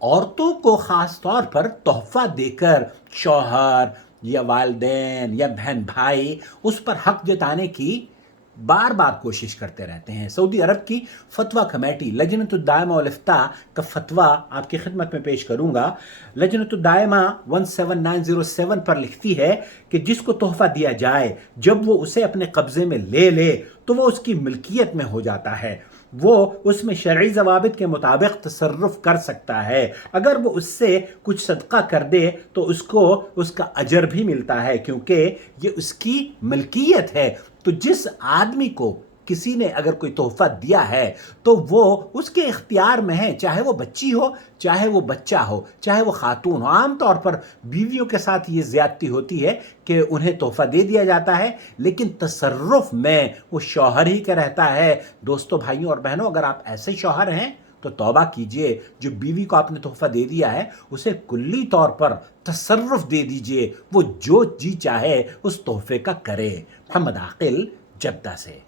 عورتوں کو خاص طور پر تحفہ دے کر شوہر یا والدین یا بہن بھائی اس پر حق جتانے کی بار بار کوشش کرتے رہتے ہیں۔ سعودی عرب کی فتویٰ کمیٹی لجنۃ الدائمہ والافتاء کا فتویٰ آپ کی خدمت میں پیش کروں گا۔ لجنۃ الدائمہ 17907 پر لکھتی ہے کہ جس کو تحفہ دیا جائے جب وہ اسے اپنے قبضے میں لے لے تو وہ اس کی ملکیت میں ہو جاتا ہے، وہ اس میں شرعی ضوابط کے مطابق تصرف کر سکتا ہے۔ اگر وہ اس سے کچھ صدقہ کر دے تو اس کو اس کا اجر بھی ملتا ہے، کیونکہ یہ اس کی ملکیت ہے۔ تو جس آدمی کو کسی نے اگر کوئی تحفہ دیا ہے تو وہ اس کے اختیار میں ہے، چاہے وہ بچی ہو، چاہے وہ بچہ ہو، چاہے وہ خاتون ہو۔ عام طور پر بیویوں کے ساتھ یہ زیادتی ہوتی ہے کہ انہیں تحفہ دے دیا جاتا ہے، لیکن تصرف میں وہ شوہر ہی کا رہتا ہے۔ دوستو، بھائیوں اور بہنوں، اگر آپ ایسے شوہر ہیں تو توبہ کیجئے، جو بیوی کو آپ نے تحفہ دے دیا ہے اسے کلی طور پر تصرف دے دیجئے، وہ جو جی چاہے اس تحفے کا کرے۔ محمد عاقل، جدہ سے۔